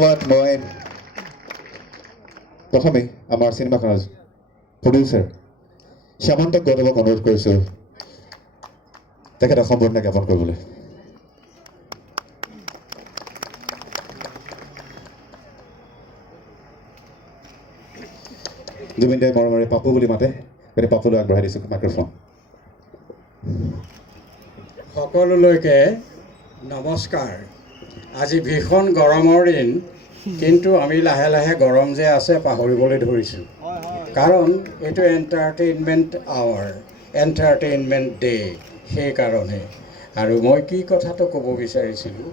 মই প্ৰথমে আমাৰ চিনেমাখনৰ প্ৰডিউচাৰ শ্যামন্তক গৌতমক অনুৰোধ কৰিছোঁ তেখেতক সম্বৰ্ধনা জ্ঞাপন কৰিবলৈ। জুবিন দাই মৰমেৰে পাপু বুলি মাতে, গতিকে পাপুলৈ আগবঢ়াই দিছোঁ মাইক্ৰফোন। সকলোলৈকে নমস্কাৰ। আজি ভীষণ গৰমৰ দিন, কিন্তু আমি লাহে লাহে গৰম যে আছে পাহৰিবলৈ ধৰিছোঁ, কাৰণ এইটো এণ্টাৰটেইনমেণ্ট আৱাৰ, এণ্টাৰটেইনমেণ্ট ডে। সেইকাৰণে আৰু মই কি কথাটো ক'ব বিচাৰিছিলোঁ,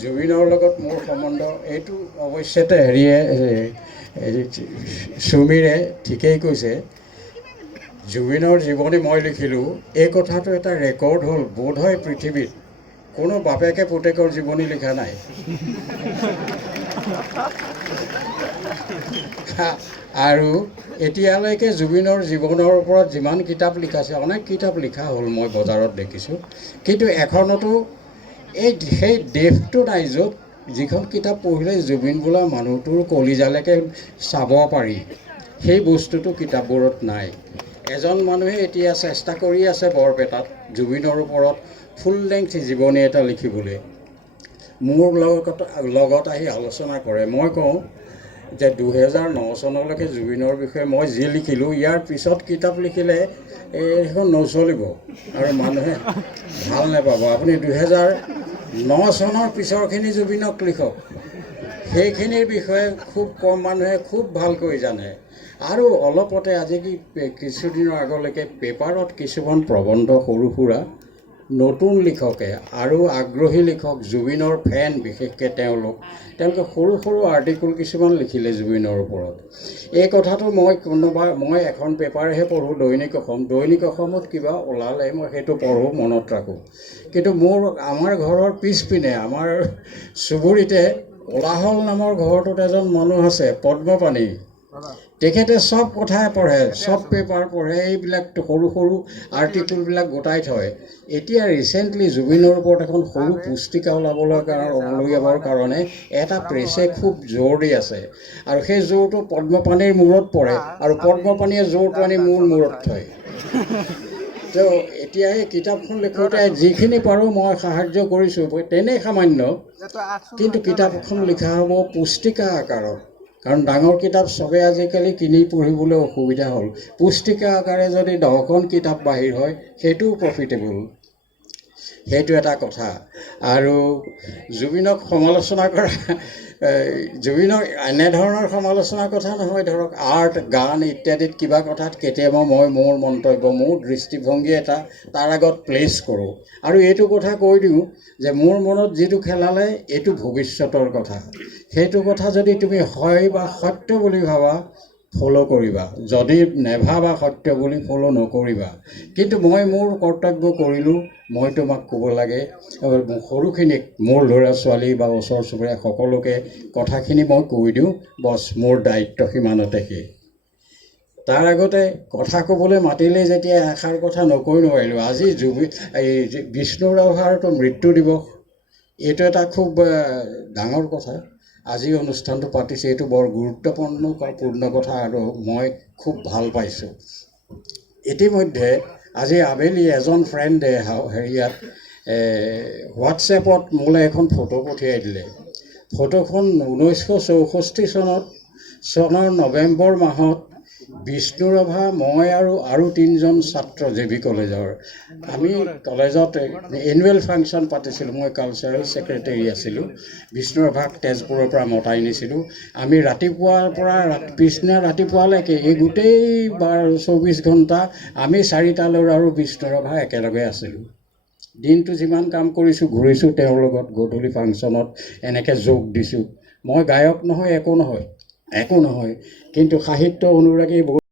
জুবিনৰ লগত মোৰ সম্বন্ধ এইটো অৱশ্যেতে সুমীৰে ঠিকেই কৈছে। জুবিনৰ জীৱনী মই লিখিলোঁ, এই কথাটো এটা ৰেকৰ্ড হ'ল বোধহয় পৃথিৱীত কোনো বাপেকে পুতেকৰ জীৱনী লিখা নাই। আৰু এতিয়ালৈকে জুবিনৰ জীৱনৰ ওপৰত যিমান কিতাপ লিখাছে, অনেক কিতাপ লিখা হ'ল মই বজাৰত দেখিছোঁ, কিন্তু এখনতো সেই দেশটো নাই য'ত যিখন কিতাপ পঢ়িলে জুবিন বোলা মানুহটোৰ কলিজালৈকে চাব পাৰি, সেই বস্তুটো কিতাপবোৰত নাই। এজন মানুহে এতিয়া চেষ্টা কৰি আছে বৰপেটাত জুবিনৰ ওপৰত ফুল লেংথ জীৱনী এটা লিখিবলৈ। মোৰ লগত আহি আলোচনা কৰে। মই কওঁ যে 2009 চনলৈকে জুবিনৰ বিষয়ে মই যি লিখিলোঁ, ইয়াৰ পিছত কিতাপ লিখিলে এইখন নচলিব আৰু মানুহে ভাল নাপাব। আপুনি 2009 চনৰ পিছৰখিনি জুবিনক লিখক, সেইখিনিৰ বিষয়ে খুব কম মানুহে খুব ভালকৈ জানে। আৰু অলপতে আজি কিছুদিনৰ আগলৈকে পেপাৰত কিছুমান প্ৰবন্ধ সৰু সুৰা নতুন লিখকে আৰু আগ্ৰহী লিখক, জুবিনৰ ফেন বিশেষকৈ তেওঁলোকে সৰু সৰু আৰ্টিকুল কিছুমান লিখিলে জুবিনৰ ওপৰত। এই কথাটো মই এখন পেপাৰহে পঢ়োঁ, দৈনিক অসমত কিবা ওলালে মই সেইটো পঢ়োঁ, মনত ৰাখোঁ। কিন্তু আমাৰ ঘৰৰ পিছপিনে আমাৰ চুবুৰীতে কোলাহল নামৰ ঘৰটোত এজন মানুহ আছে, পদ্মপাণি। তেখেতে চব কথাই পঢ়ে, চব পেপাৰ পঢ়ে, এইবিলাক সৰু সৰু আৰ্টিকুলবিলাক গোটাই থয়। এতিয়া ৰিচেণ্টলি জুবিনৰ ওপৰত এখন সৰু পুস্তিকা উলিয়াবৰ কাৰণে এটা প্ৰেছে খুব জোৰ দি আছে, আৰু সেই জোৰটো পদ্মপাণিৰ মূৰত পৰে, আৰু পদ্মপাণিয়ে জোৰটো আনি মোৰ মূৰত থয়। তো এতিয়া এই কিতাপখন লিখোঁতে যিখিনি পাৰোঁ মই সাহাৰ্য কৰিছোঁ, তেনেই সামান্য, কিন্তু কিতাপখন লিখা হ'ব পুস্তিকা আকাৰত। কাৰণ ডাঙৰ কিতাপ চবে আজিকালি কিনি পঢ়িবলৈ অসুবিধা হ'ল। পুস্তিকা আকাৰে যদি 10খন কিতাপ বাহিৰ হয়, সেইটোও প্ৰফিটেবল। সেইটো এটা কথা। আৰু জুবিনক সমালোচনা কৰা, জুবিনক এনেধৰণৰ সমালোচনাৰ কথা নহয়, ধৰক আৰ্ট, গান ইত্যাদিত কিবা কথাত কেতিয়াবা মই মোৰ মন্তব্য, মোৰ দৃষ্টিভংগী এটা তাৰ আগত প্লেচ কৰোঁ, আৰু এইটো কথা কৈ দিওঁ যে মোৰ মনত যিটো খেলালে এইটো ভৱিষ্যতৰ কথা। সেইটো কথা যদি তুমি হয় বা সত্য বুলি ভাবা, ফ'ল' কৰিবা, যদি নেভাবা সত্য বুলি ফ'ল' নকৰিবা। কিন্তু মই মোৰ কৰ্তব্য কৰিলোঁ, মই তোমাক ক'ব লাগে, সৰুখিনিক, মোৰ ল'ৰা ছোৱালী বা ওচৰ চুবুৰীয়া সকলোকে কথাখিনি মই কৈ দিওঁ, বছ মোৰ দায়িত্ব সিমানতে শেষ। তাৰ আগতে কথা ক'বলৈ মাতিলে যেতিয়া এষাৰ কথা নকৈ নোৱাৰিলোঁ। আজি বিষ্ণু ৰাভাৰতো মৃত্যু দিৱস, এইটো এটা খুব ডাঙৰ কথা। আজি অনুষ্ঠানটো পাতিছে, এইটো বৰ গুৰুত্বপূৰ্ণ কথা, আৰু মই খুব ভাল পাইছোঁ। ইতিমধ্যে আজি আবেলি এজন ফ্ৰেণ্ডে হেৰিয়াত হোৱাটছএপত মোলৈ এখন ফটো পঠিয়াই দিলে। ফটোখন 1964 চনৰ নৱেম্বৰ মাহত বিষ্ণু ৰাভা, মই আৰু 3জন ছাত্ৰ JB কলেজৰ, আমি কলেজত এনুৱেল ফাংচন পাতিছিলোঁ। মই কালচাৰেল ছেক্ৰেটেৰী আছিলোঁ। বিষ্ণু ৰাভাক তেজপুৰৰ পৰা মতাই নিছিলোঁ। আমি ৰাতিপুৱাৰ পৰা পিছদিনা ৰাতিপুৱালৈকে এই গোটেই 24 ঘণ্টা আমি 4টা ল'ৰা আৰু বিষ্ণু ৰাভা একেলগে আছিলোঁ। দিনটো যিমান কাম কৰিছোঁ, ঘূৰিছোঁ তেওঁৰ লগত, গধূলি ফাংচনত এনেকৈ যোগ দিছোঁ। মই গায়ক নহয়, একো নহয়, কিন্তু সাহিত্য অনুৰাগী বহুত